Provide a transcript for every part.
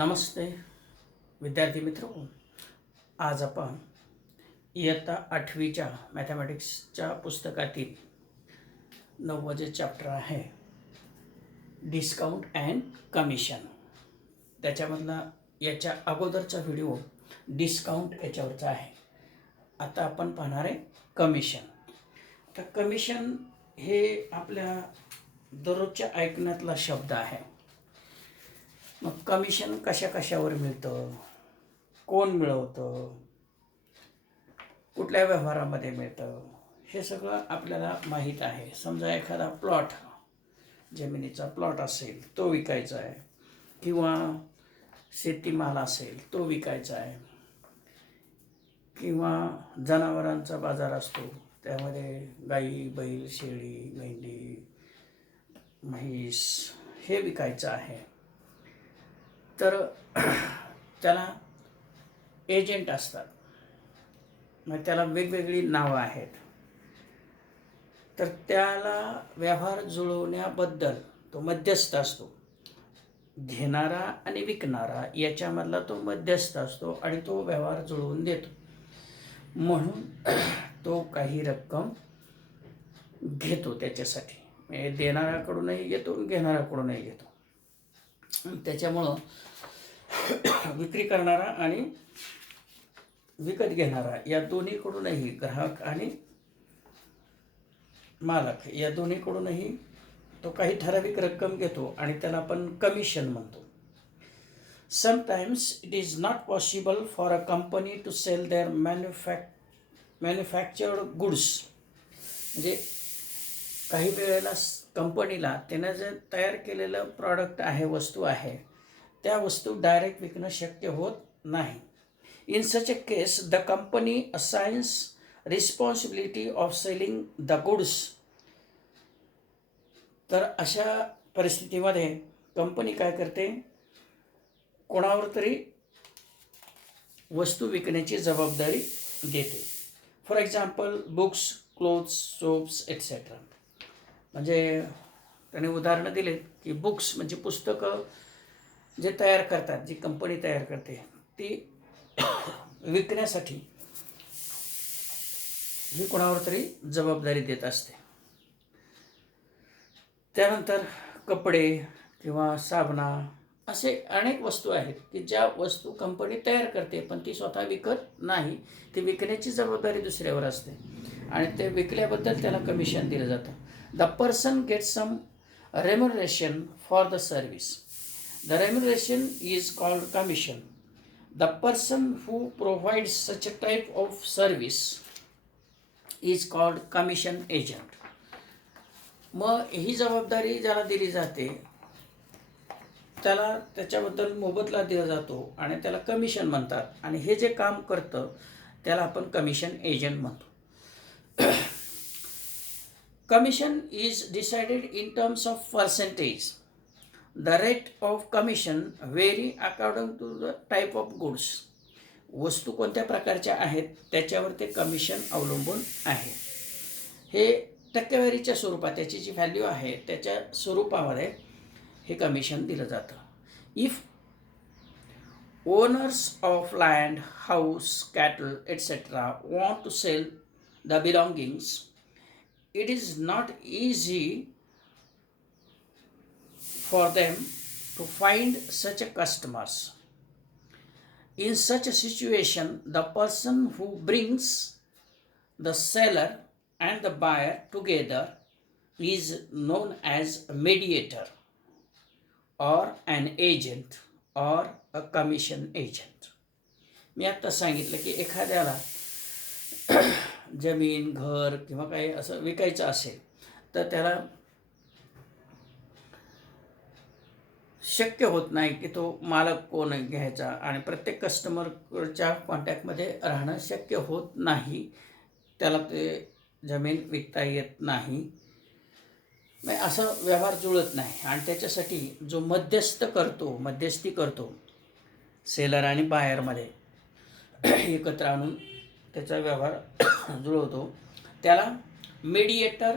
नमस्ते विद्यार्थी मित्रों, आज आपण इयत्ता 8वीच्या मॅथमॅटिक्सच्या पुस्तकातील 9वं जे चॅप्टर आहे डिस्काउंट अँड कमिशन, त्याच्यामधला याच्या अगोदरचा व्हिडिओ डिस्काउंट याच्यावरचा आहे. आता आपण पाहणार आहे कमिशन. आता कमिशन हे आपल्या दररोजच्या ऐकण्यातला शब्द आहे. मग कमिशन कशावर मिळतं, कोण मिळवतं, कुठल्या व्यवहारामध्ये मिळतं, हे सगळं आपल्याला माहीत आहे. समजा एखादा प्लॉट, जमिनीचा प्लॉट असेल तो विकायचा आहे, किंवा शेतीमाल असेल तो विकायचा आहे, किंवा जनावरांचा बाजार असतो, त्यामध्ये गाई, बैल, शेळी, मेंढी, म्हैस हे विकायचं आहे. तर त्याला एजंट असतात, मग त्याला वेगवेगळी नावं आहेत. तर त्याला व्यवहार जुळवण्याबद्दल तो मध्यस्थ असतो. घेणारा आणि विकणारा याच्यामधला तो मध्यस्थ असतो आणि तो व्यवहार जुळवून देतो. म्हणून तो काही रक्कम घेतो त्याच्यासाठी, म्हणजे देणाऱ्याकडूनही घेतो, घेणाऱ्याकडूनही घेतो. त्याच्यामुळं विक्री करणारा आणि विकत घेणारा या दोन्हीकडूनही, ग्राहक आणि मालक या दोन्हीकडूनही तो काही ठराविक रक्कम घेतो आणि त्याला आपण कमिशन म्हणतो. Sometimes it is not possible for a company to sell their manufactured goods. म्हणजे काही वेळेला कंपनीला त्यानं जे तयार केलेलं प्रॉडक्ट आहे, वस्तू आहे, त्या वस्तू डायरेक्ट विकणं शक्य होत नाही. In such a case the company assigns responsibility of selling the goods. तर अशा परिस्थितीमध्ये कंपनी काय करते, कोणावर तरी वस्तू विकण्याची जबाबदारी देते. For example books, clothes, soaps etcetera. म्हणजे त्याने उदाहरणं दिले की बुक्स म्हणजे पुस्तकं जे तयार करतात, जी कंपनी तयार करते ती विकण्यासाठी ही कोणावर तरी जबाबदारी देत असते. त्यानंतर कपडे किंवा साबणा असे अनेक वस्तू आहेत की ज्या वस्तू कंपनी तयार करते पण ती स्वतः विकत नाही. ती विकण्याची जबाबदारी दुसऱ्यावर असते आणि ते विकल्याबद्दल त्याला कमिशन दिलं जातं. The person gets some remuneration for the service. The remuneration is called commission. The person who provides such a type of service is called commission agent. मग ही जबाबदारी ज्याला दिली जाते त्याला त्याच्याबद्दल मोबदला दिला जातो आणि त्याला कमिशन म्हणतात. आणि हे जे काम करतं त्याला आपण कमिशन एजंट म्हणतो. Commission is decided in terms of percentage. The rate of commission vary according to the type of goods. वस्तू कोणत्या प्रकारच्या आहेत त्याच्यावर ते कमिशन अवलंबून आहे. हे टक्केवारीच्या स्वरूपात त्याची जी व्हॅल्यू आहे त्याच्या स्वरूपामध्ये हे कमिशन दिलं जातं. If owners of land, house, cattle etcetera want to sell the belongings, it is not easy for them to find such a customers. In such a situation, the person who brings the seller and the buyer together is known as a mediator or an agent or a commission agent. मी आता सांगितलं की एखाद्याला जमीन, घर किंवा काही असं विकायचं असेल तर त्याला शक्य होत नाही की तो मालक कोण घ्यायचा आणि प्रत्येक कस्टमरच्या कॉन्टॅक्टमध्ये राहणं शक्य होत नाही. त्याला ते जमीन विकता येत नाही, असं व्यवहार जुळत नाही. आणि त्याच्यासाठी जो मध्यस्थी करतो सेलर आणि बायरमध्ये एकत्र आणून त्याचा व्यवहार जुळवतो, त्याला मीडिएटर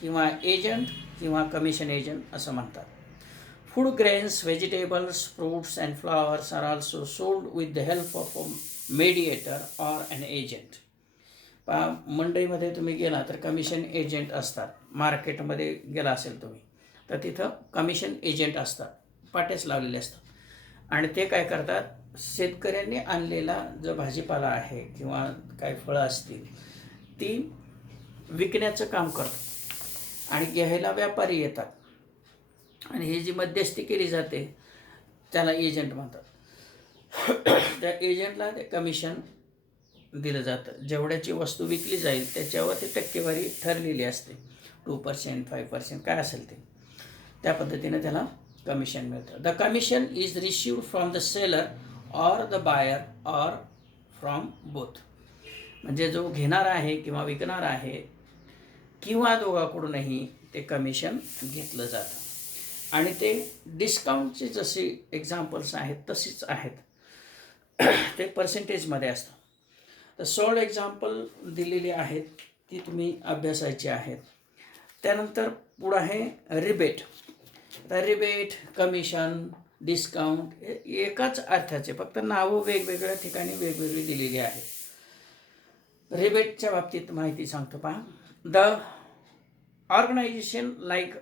किंवा एजंट किंवा कमिशन एजंट असं म्हणतात. Food grains, vegetables, fruits and flowers are also sold with the help of a mediator or an agent. मंडईमध्ये तुम्ही गेला तर कमिशन एजंट असतात. मार्केटमध्ये गेला असेल तुम्ही तर तिथं कमिशन एजंट असतात, पाट्याच लावलेले असतात आणि ते काय करतात, शेतकऱ्यांनी आणलेला जो भाजीपाला आहे किंवा काय फळं असतील ती विकण्याचं काम करतात आणि घ्यायला व्यापारी येतात आणि ही जी मध्यस्थी केली जाते त्याला एजंट म्हणतात. त्या एजंटला ते कमिशन दिलं जातं. जेवढ्याची वस्तू विकली जाईल त्याच्यावर ती टक्केवारी ठरलेली असते, 2%, 5% काय असेल ते, त्या पद्धतीने त्याला कमिशन मिळतं. The commission is received from the seller or the buyer or from both. म्हणजे जो घेणार आहे किंवा विकणार आहे किंवा दोघांकडूनही ते कमिशन घेतलं जातं आणि ते डिस्काउंटचे जसे एक्झाम्पल्स आहेत तशीच आहेत, ते पर्सेंटेजमध्ये असतं. तर 16 एक्झाम्पल दिलेली आहेत, ती तुम्ही अभ्यासायची आहेत. त्यानंतर पुढं आहे रिबेट. तर रिबेट, कमिशन, डिस्काउंट हे एकाच अर्थाचे, फक्त नावं वेगवेगळ्या ठिकाणी वेगवेगळी दिलेली आहेत. रिबेटच्या बाबतीत माहिती सांगतो पहा. द ऑर्गनायझेशन लाईक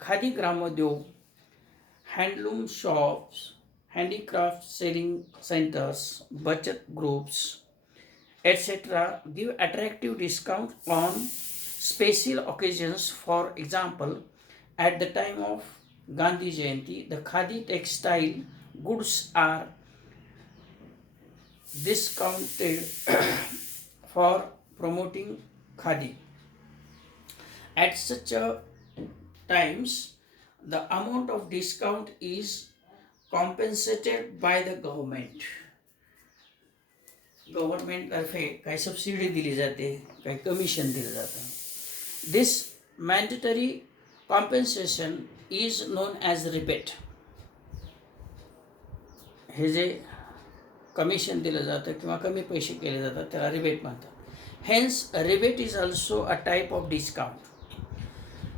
खादी ग्रामोद्योग, handloom shops, handicraft selling centres, बचत groups etc. give attractive discount on special occasions. For example, at the time of Gandhi Jayanti, the Khadi textile goods are discounted for promoting Khadi. At such times, the amount of discount is compensated by the government. गव्हर्नमेंटतर्फे काही subsidy दिली जाते, काही commission दिलं जातं. This mandatory compensation is known as rebate. हे जे commission दिलं जातं किंवा कमी पैसे केले जातात त्याला रिबेट म्हणतात. Hence rebate is also a type of discount.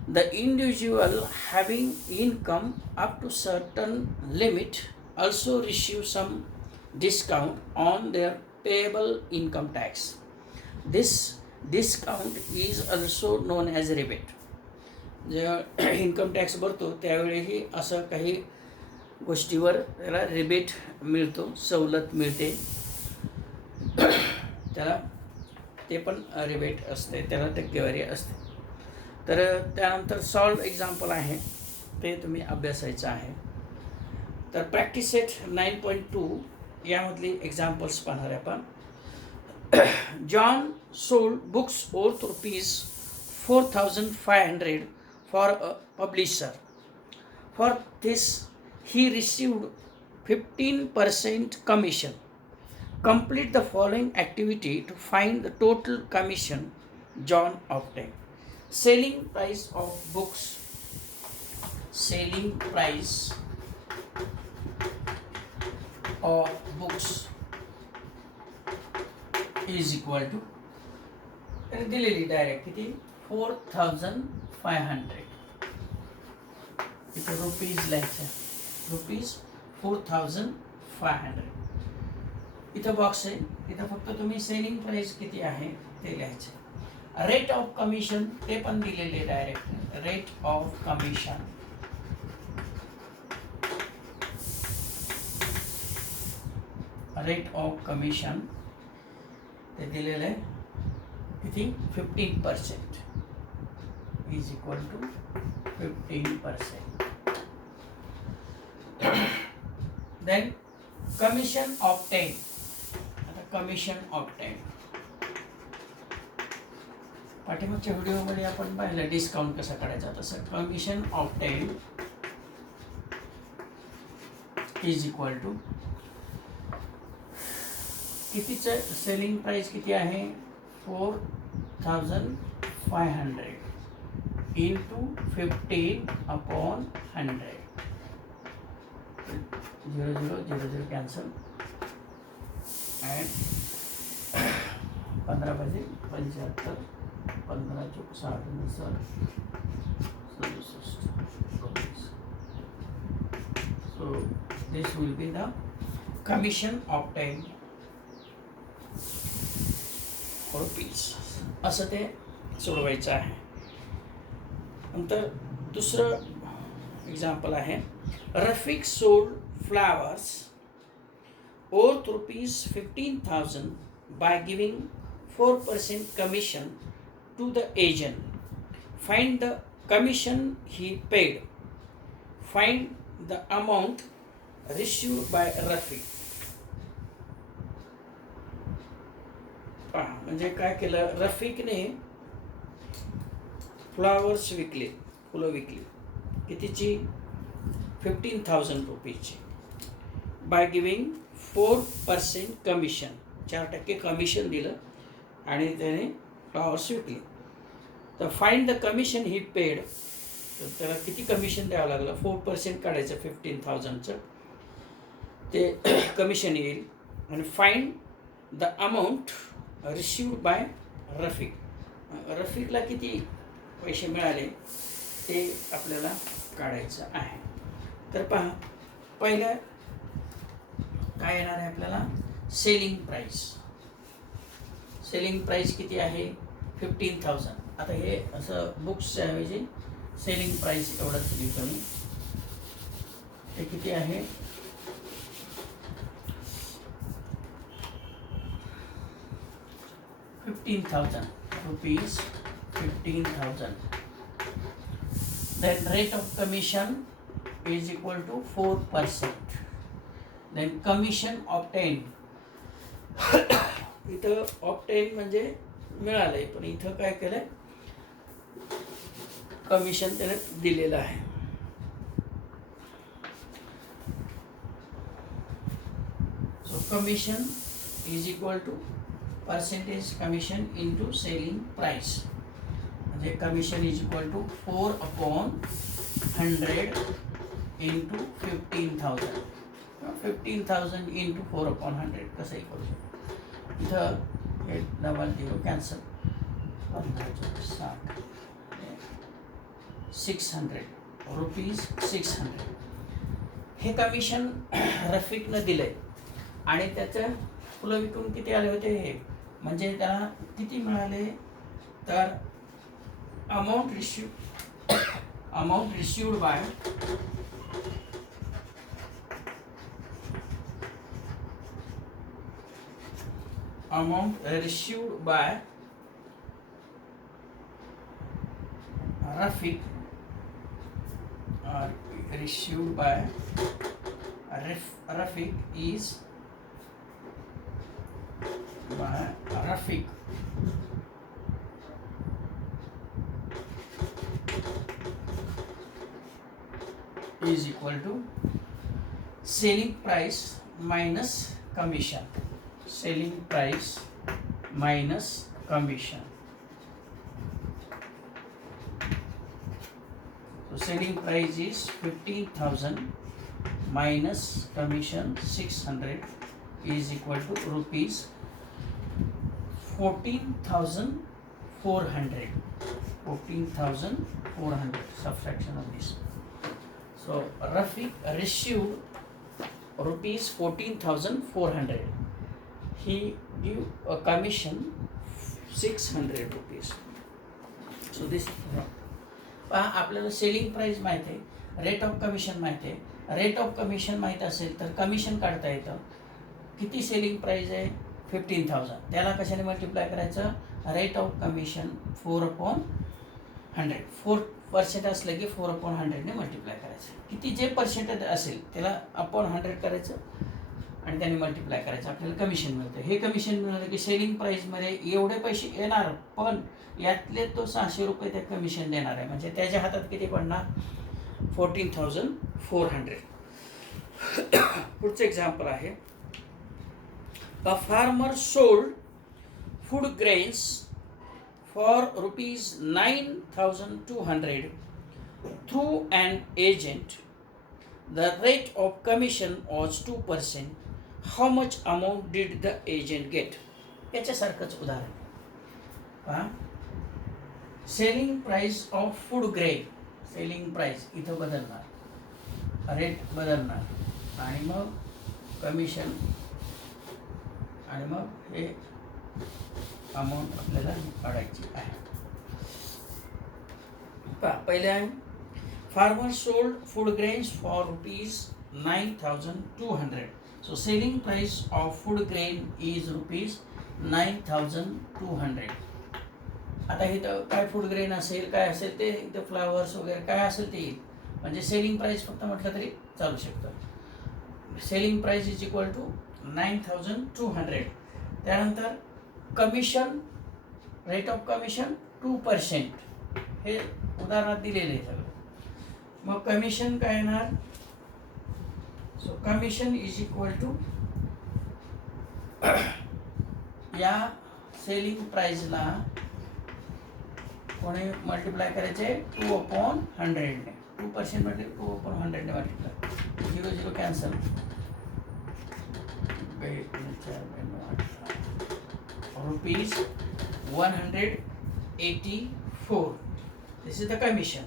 The individual having income up to certain limit also receive some discount on their payable income tax. This discount is also known as rebate. जेव्हा income tax भरतो त्यावेळीही असं काही गोष्टीवर त्याला rebate मिळतो, सवलत मिळते, त्याला ते पण रिबेट असते, त्याला टक्केवारी असते. तर त्यानंतर सॉल्व एक्झाम्पल आहे ते तुम्ही अभ्यासायचं आहे. तर प्रॅक्टिस सेट 9.2 यामधली एक्झाम्पल्स पाहणार आहे आपण. John sold books worth ₹4,500 for a publisher. For this he received 15% commission. Complete the following activity to find the total commission John obtained. Selling price of books. Selling price of books is equal to दिलेली direct किती 4,500. इथे rupees लिहायचं, ₹4,500. इथं box आहे, इथं फक्त तुम्ही selling price किती आहे ते लिहायचं. रेट ऑफ कमिशन ते पण दिलेले डायरेक्ट. रेट ऑफ कमिशन ते दिलेलं आहे किती 15% is equal to 15%. Then commission obtain. आता कमिशन ऑब्टेन पाठीमागच्या व्हिडिओमध्ये आपण पाहिलं डिस्काउंट कसा काढायचा. तसं commission obtain is equal to कितीचं सेलिंग प्राइस किती आहे 4,500 into 15/100. 0,0,0,0 cancel and 15×75 15×4 67 64 So this will be the commission obtained rupees. असं ते सोडवायचं आहे. नंतर दुसरं एक्झाम्पल आहे, Rafiq sold flowers worth rupees 15,000 by giving 4% commission to the agent. Find the commission he paid. Find the amount received by Rafiq. पहा, म्हणजे काय केलं, रफिकने फ्लावर्स विकले, फुलं विकली, कितीची, 15,000 रुपीची, बाय गिविंग 4% कमिशन, 4% कमिशन दिलं आणि त्याने फ्लावर्स विकले. तर find the commission he paid, तर त्याला किती कमिशन द्यावं लागलं, 4% काढायचं 15,000चं, ते कमिशन येईल. आणि find the amount received by Rafiq, रफिकला किती पैसे मिळाले ते आपल्याला काढायचं आहे. तर पहा, पहिलं काय येणार आहे आपल्याला, सेलिंग प्राईस. सेलिंग प्राईस किती आहे, 15,000. आता हे असं बुक्सच्या ऐवजी सेलिंग प्राईस एवढंच लिहितो मी. ते किती आहे, 15,000 rupees, 15,000. Then rate of commission is equal to 4%. Then commission obtained. इथं obtained म्हणजे मिळालंय, पण इथं काय केलंय, कमिशन त्याने दिलेलं आहे. So commission is equal to percentage commission into selling price. म्हणजे commission is equal to 4/100 into 15,000. 15,000 into 4/100 कसंही करू शकतो. इथं हे डबल झिरो कॅन्सल, 600 रुपीज, 600 हे कमिशन रफिकनं दिलंय. आणि त्याचं फुलं विकून किती आले होते हे, म्हणजे त्याला किती मिळाले, तर amount received by Rafiq, received by Rafiq is by Rafiq is equal to selling price minus commission. Selling price minus commission. So selling price is 15,000 minus commission 600 is equal to rupees 14,400. 14,400 subtraction of this. So Rafiq received rupees 14,400. He give a commission 600 rupees. So this पहा, आपल्याला selling price माहित आहे, rate of commission माहित आहे. Rate of commission माहीत असेल तर commission काढता येतं. किती सेलिंग प्राइस आहे, 15,000. त्याला कशाने मल्टिप्लाय करायचं, रेट ऑफ कमिशन 4/100. 4% असलं की 4/100 ने मल्टिप्लाय करायचं. किती जे पर्सेंटेज असेल त्याला अपॉन 100 करायचं आणि त्याने मल्टिप्लाय करायचं, आपल्याला कमिशन मिळतं. हे कमिशन मिळालं की सेलिंग प्राईसमध्ये एवढे पैसे येणार, पण यातले तो 600 रुपये त्या कमिशन देणार आहे. म्हणजे त्याच्या हातात किती पडणार, 14,400. पुढचं एक्झाम्पल आहे, a farmer sold food grains for rupees 9,200 through an agent. The rate of commission was 2%. How much amount did the agent get? याच्यासारखंच उदाहरण पहा, selling price of food grain. Selling price इथं बदलणार, रेट बदलणार. आणि मग commission आणि मग हे अमाऊंट आपल्याला काढायची आहे. पहा पहिले आहे farmer sold food grains for ₹9,200. So selling price of food grain is ₹9,200. आता इथं काय फूड ग्रेन असेल काय असेल ते इथं फ्लावर्स वगैरे काय असेल ते येईल. म्हणजे सेलिंग प्राइस फक्त म्हटलं तरी चालू शकतं. Selling price is equal to 9,200. त्यानंतर कमिशन रेट ऑफ कमिशन 2%. हे उदाहरणात दिलेलं आहे सगळं. मग कमिशन काय येणार. So commission is equal to या सेलिंग प्राइसला कोणी मल्टिप्लाय करायचे 2/100 ने. 2% म्हणजे 2/100 ने multiply. 0 0 cancel. ₹184. This is the commission.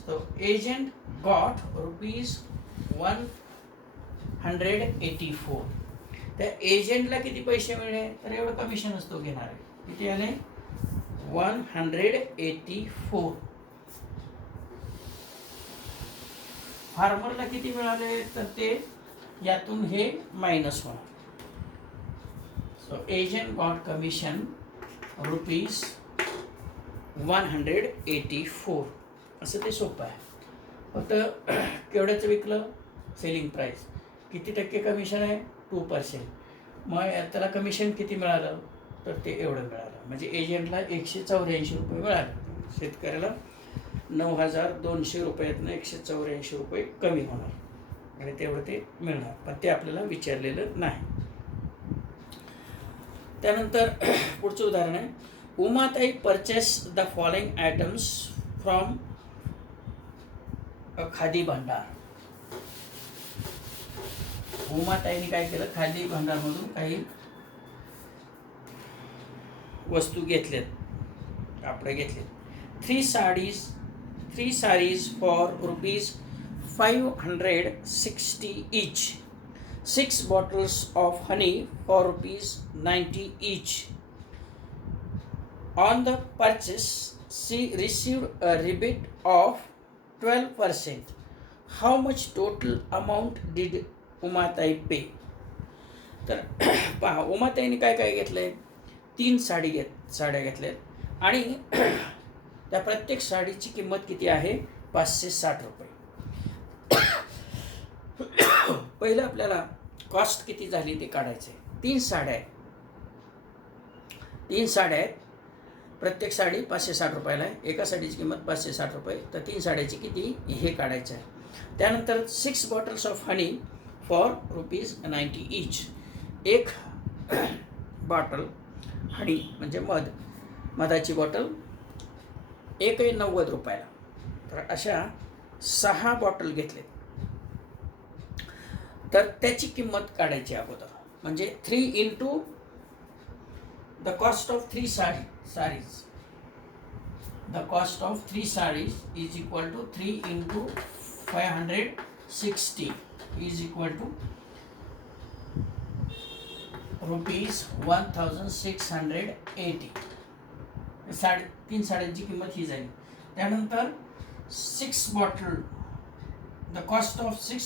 So agent got ₹184. त्या एजंटला किती पैसे मिळले तर एवढं कमिशनच तो घेणार आहे. किती आले 184. फार्मरला किती मिळाले तर ते यातून हे मायनस होणार. So agent got commission ₹184. असं ते सोपं आहे. फक्त केवढ्याचं विकलं सेलिंग प्राईस किती टक्के कमिशन आहे 2%. मग त्याला कमिशन किती मिळालं तर ते एवढं मिळालं. म्हणजे एजंटला ₹184 मिळाले. शेतकऱ्याला 9,200 रुपयातनं ₹184 कमी होणार आणि तेवढं ते मिळणार. पण ते आपल्याला विचारलेलं नाही. त्यानंतर पुढचं उदाहरण आहे Umatai purchase the following items from Khadi Bhandar. उमाताईने काय केलं खादी भांडारमधून काही वस्तू घेतल्यात कापडे घेतलेत. 3 sarees for ₹560 each. 6 bottles of honey for ₹90 each. On the purchase, she received a rebate of 12%. How much total amount did Umatai पे. तर पहा उमाताईने काय काय घेतलंय 3 साड्या घेतल्यात आणि त्या प्रत्येक साडीची किंमत किती आहे ₹560. पहिलं आपल्याला कॉस्ट किती झाली ते काढायचे. 3 साड्या आहेत. प्रत्येक साडी ₹560 आहे. एका साडीची किंमत ₹560 तर 3 साड्याची किती हे काढायचं आहे. त्यानंतर 6 bottles of honey for ₹90 each. एक बॉटल हनी म्हणजे मधाची बॉटल एक आहे ₹90. तर अशा 6 बॉटल घेतले तर त्याची किंमत काढायची अगोदर. म्हणजे 3 into the cost of 3 sarees. The cost of 3 sarees is equal to 3 into 560 is equal to ₹1,680. 3 साड्यांची किंमत ही झाली. त्यानंतर 6 bottle the cost of 6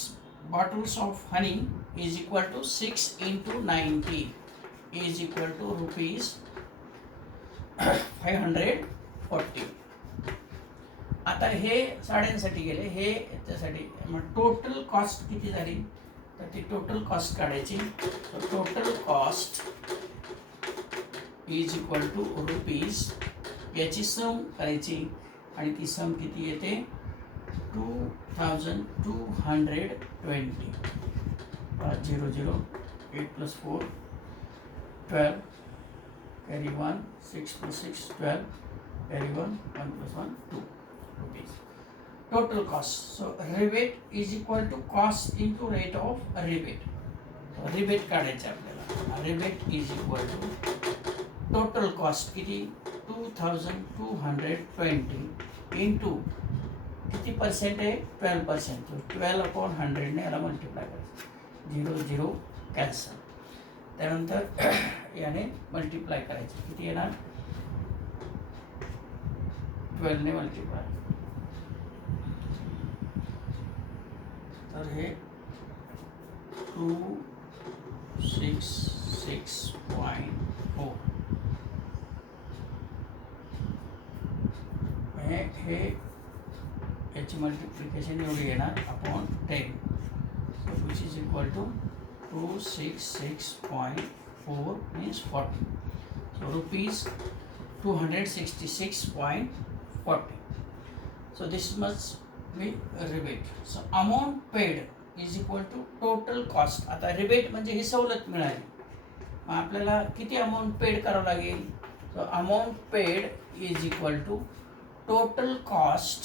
bottles of honey is equal to 6 into 90 is equal to ₹540. आता हे साड्यांसाठी गेले हे याच्यासाठी मग टोटल कॉस्ट किती झाली तर ती टोटल कॉस्ट काढायची. Total cost is equal to rupees याची सम करायची आणि ती सम किती येते 2,220. 0 0 8 plus 4 12 carry 1 6 plus 6 12 carry 1 1 plus 1 2 rupees. Total cost. So rebate is equal to cost into rate of rebate. So rebate काढायचं आपल्याला. Rebate is equal to total cost किती 2,220 into किती पर्सेंट आहे 12%. 12/100ने याला मल्टिप्लाय करायचं. 0 0 कॅन्सल. त्यानंतर याने मल्टिप्लाय करायचं. किती येणार 12ने मल्टिप्लाय. तर हे 266.4 हे याची मल्टिप्लिकेशन एवढी येणार upon 10, which is equal to 266.4 means 40. So rupees 266.40. So this must be rebate. So amount paid is equal to total cost. आता रिबेट म्हणजे ही सवलत मिळाली, मग आपल्याला किती अमाऊंट पेड करावं लागेल. So amount paid is equal to total cost,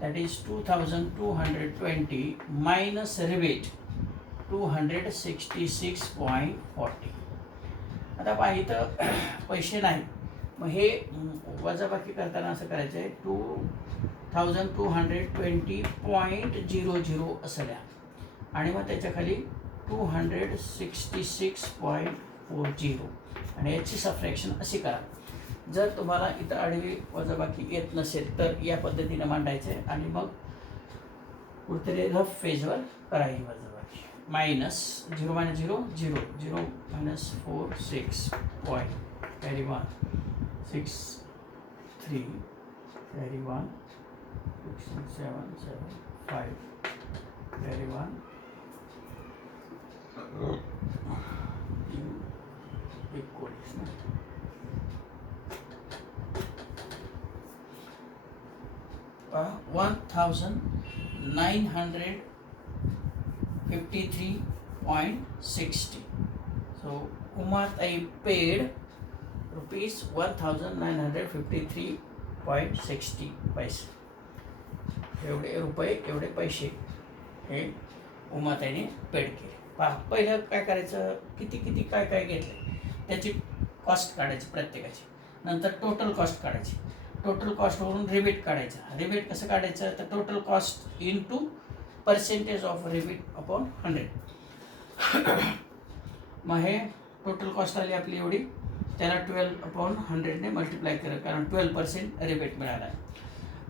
that is 2220 minus rebate 266.40. आता पाहिजे पैसे नाही, मग हे वजाबाकी करताना असं करायचं आहे 2220.00 असं द्या आणि मग त्याच्याखाली 266.40 आणि याची सबट्रॅक्शन अशी करा. जर तुम्हाला इथं आडवी वजाबाकी येत नसेल तर या पद्धतीने मांडायचं आहे आणि मग कुठेतरी रफ पेजवर करायची वजाबाकी. Minus 0 - 0 0 0 - 4 6 point carry 1 6 3 carry 1 6 7 7 5 carry 1 equal 1953.60. So Umatai paid rupees 1953.60 पैसे. एवढे रुपये एवढे पैसे हे उमाताईने पेड केले. पहा पहिलं काय करायचं, किती किती काय काय घेतलं त्याची कॉस्ट काढायची प्रत्येकाची. नंतर टोटल कॉस्ट काढायची. टोटल कॉस्टवरून रिबेट काढायचं. रिबेट कसं काढायचं, तर total cost into percentage of rebate upon 100. मग हे टोटल कॉस्ट आली आपली एवढी, त्याला 12/100ने मल्टिप्लाय करा, कारण 12% रिबेट मिळाला आहे.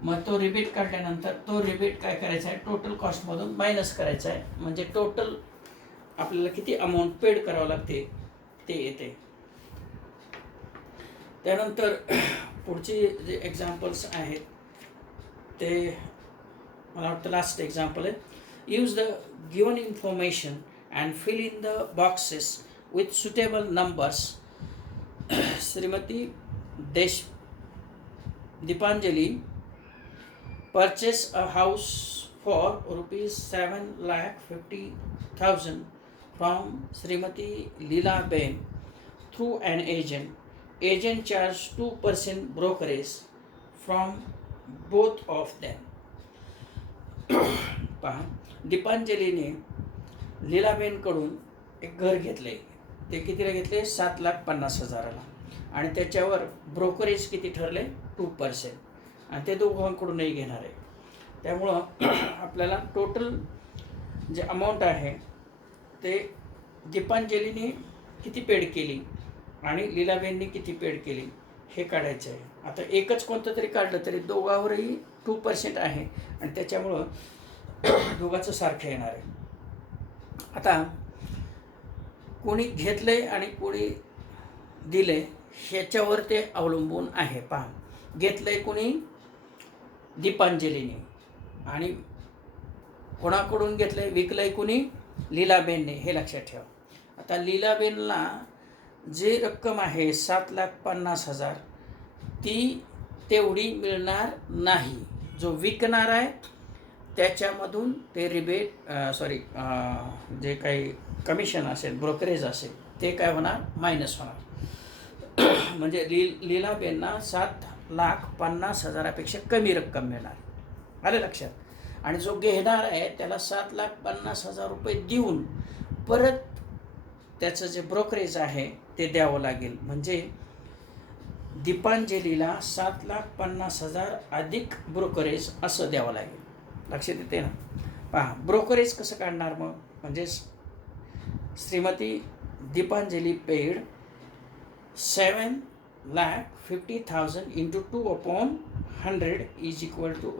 मग तो रिबेट काढल्यानंतर तो रिबेट काय करायचा आहे, टोटल कॉस्टमधून मायनस करायचा आहे. म्हणजे टोटल आपल्याला किती अमाऊंट पेड करावं लागते ते येते. त्यानंतर पुढचे जे एक्झाम्पल्स आहेत ते मला वाटतं लास्ट एक्झाम्पल आहे. Use the given information and fill in the boxes with suitable numbers. Shrimati Deepanjali purchase a house for ₹7,50,000 from Srimati Leela Ben through an agent. Agent charged 2% brokerage from both of them. पहा, दीपांजलीने लीलाबेनकडून एक घर घेतले. ते कितीला घेतले, 7,50,000ला, आणि त्याच्यावर ब्रोकरेज किती ठरले, 2%, आणि ते दोघांकडूनही घेणार आहे. त्यामुळं आपल्याला टोटल जे अमाऊंट आहे ते दीपांजलीने किती पेड केली आणि लीलाबेनने किती पेड केली हे काढायचं आहे. आता एकच कोणतं तरी काढलं तरी दोघांवरही 2% आहे आणि त्याच्यामुळं दोघांचं सारखं येणार आहे. आता कोणी घेतले आणि कोणी दिले ह्याच्यावर ते अवलंबून आहे. पहा, घेतलंय कोणी, दीपांजलीने, आणि कोणाकडून घेतलंय, विकलंय कोणी, लीलाबेनने, हे लक्षात ठेवा. आता लीलाबेनला जी रक्कम आहे 7,50,000 ती तेवढी मिळणार नाही. जो विकणार आहे त्याच्यामधून ते रिबेट जे काही कमिशन असेल, ब्रोकरेज असेल, ते काय होणार, मायनस होणार. म्हणजे लीलाबेनना 7,50,000पेक्षा कमी रक्कम मिळणार. आलं लक्षात. आणि जो घेणार आहे त्याला 7,50,000 रुपये देऊन परत त्याचं जे ब्रोकरेज आहे ते द्यावं लागेल. म्हणजे दीपांजलीला 7,50,000 अधिक ब्रोकरेज असं द्यावं लागेल. लक्षात येते ना. पहा ब्रोकरेज कसं काढणार मग, म्हणजे Shrimati Deepanjali paid 7,50,000 into 2/100 is equal to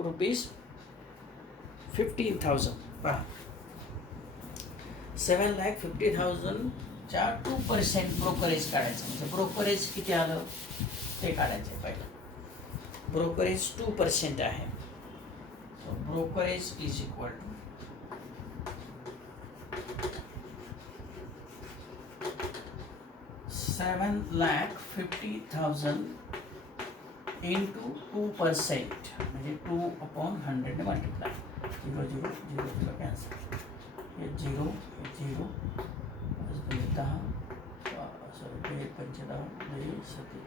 ₹15,000. पहा 7,50,000 च्या 2% ब्रोकरेज काढायचं. म्हणजे ब्रोकरेज किती आलं ते काढायचं पहिलं. ब्रोकरेज 2% आहे. Brokerage is equal to 7,50,000 into 2%, म्हणजे 2/100 ने मल्टिप्लाय. 0 0 0 0 कॅन्सल. हे 0 0 10 sorry 15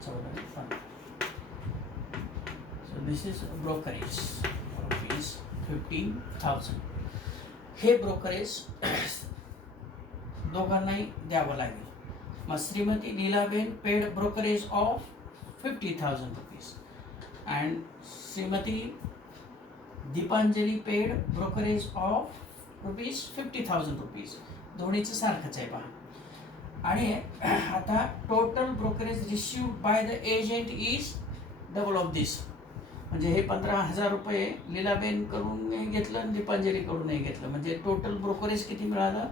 14 so this is brokerage ₹15,000. हे ब्रोकरेज दोघांनाही द्यावं लागेल. मग Shrimati Leelaben paid brokerage of ₹50,000 and Shrimati Deepanjali paid brokerage of ₹50,000. दोन्हीचं सारखंच आहे पहा. आणि आता total brokerage received by the agent is double of this. म्हणजे हे ₹15,000 लीलाबेनकडून घेतलं आणि दीपांजलीकडूनही घेतलं. म्हणजे टोटल ब्रोकरेज किती मिळालं,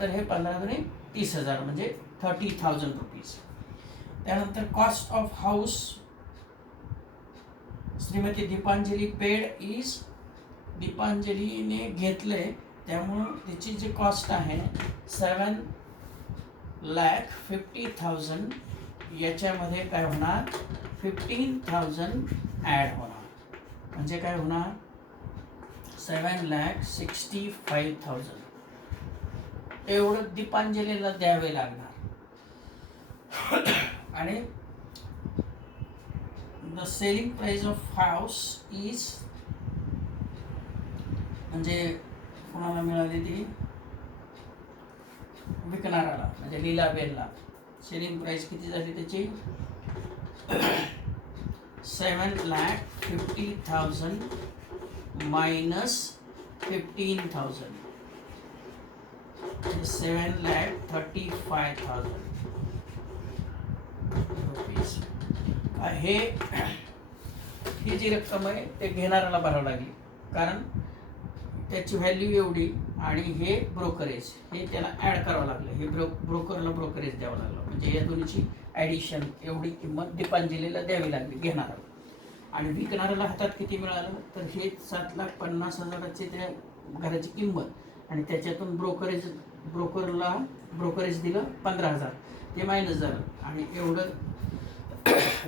तर हे 15 दुणे 30,000 म्हणजे ₹30,000. त्यानंतर cost of house Shrimati Deepanjali paid is, दीपांजलीने घेतले त्यामुळं त्याची जी कॉस्ट आहे 7,50,000 याच्यामध्ये काय होणार 15,000 ॲड होणार. म्हणजे काय होणार 7,65,000 एवढं दीपांजलीला द्यावे लागणार. आणि the selling price of house is, म्हणजे कोणाला मिळाली ती विकणाराला म्हणजे लीलाबेनला. सेलिंग प्राइस किती झाली त्याची 7,50,000 मायनस 15,000 7,35,000 रुपीज. ही जी रक्कम आहे ते घेणाऱ्याला भरावं लागली, कारण त्याची व्हॅल्यू एवढी आणि हे ब्रोकरेज हे त्याला ॲड करावं लागलं. हे ब्रोकरला ब्रोकरेज द्यावं लागलं. म्हणजे या दोन्हीची ॲडिशन एवढी किंमत दीपांजलीला द्यावी लागली घेणाऱ्याला. आणि विकणाऱ्याला हातात किती मिळालं, तर हे 7,50,000 त्या घराची किंमत आणि त्याच्यातून ब्रोकरला ब्रोकरेज दिलं 15,000, ते मायनस झालं आणि एवढं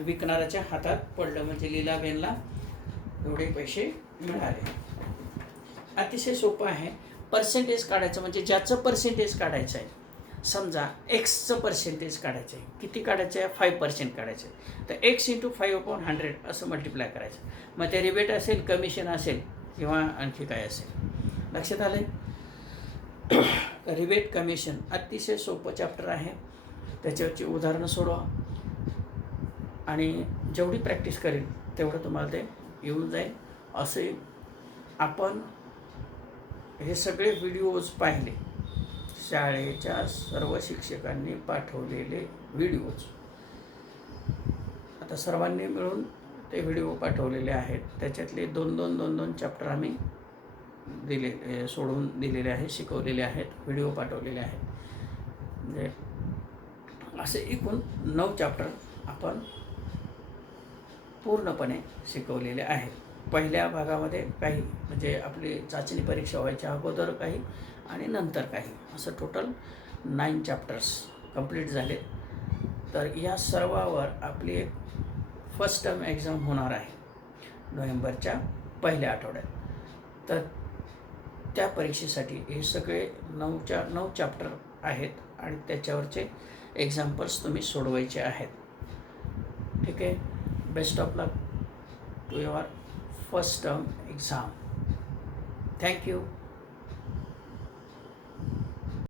विकणाऱ्याच्या हातात पडलं. म्हणजे लीलाबेनला एवढे पैसे मिळाले. अतिशय सोपं आहे. पर्सेंटेज काढायचं म्हणजे ज्याचं पर्सेंटेज काढायचं आहे, समजा एक्सचं पर्सेंटेज काढायचं आहे. किती काढायचं आहे 5% काढायचं आहे. तर x × 5/100 असं मल्टिप्लाय करायचं. मग ते रिबेट असेल, कमिशन असेल किंवा आणखी काय असेल. लक्षात आलं. रिबेट कमिशन अतिशय सोपं चॅप्टर आहे. त्याच्यावरची उदाहरणं सोडवा आणि जेवढी प्रॅक्टिस करेल तेवढं तुम्हाला ते येऊन जाईल. असे आपण हे सगळे व्हिडिओज पाहिले, शाळेच्या सर्व शिक्षकांनी पाठवलेले व्हिडिओज. आता सर्वांनी मिळून ते व्हिडिओ पाठवलेले आहेत. त्याच्यातले 2-2 चॅप्टर आम्ही सोडून दिलेले आहेत, शिकवलेले आहेत, व्हिडिओ पाठवलेले आहेत. म्हणजे असे एकूण 9 चॅप्टर आपण पूर्णपणे शिकवलेले आहेत. पहिल्या भागामध्ये काही म्हणजे आपली चाचणी परीक्षा व्हायच्या अगोदर काही आणि नंतर काही, असं टोटल 9 चॅप्टर्स कंप्लीट झाले. तर या सर्वावर आपली एक फर्स्ट टर्म एक्झाम होणार आहे नोव्हेंबरच्या पहिल्या आठवड्यात. तर त्या परीक्षेसाठी हे सगळे 9 चॅप्टर आहेत आणि त्याच्यावरचे एक्झाम्पल्स तुम्ही सोडवायचे आहेत. ठीक आहे. Best of luck to your first term exam. Thank you.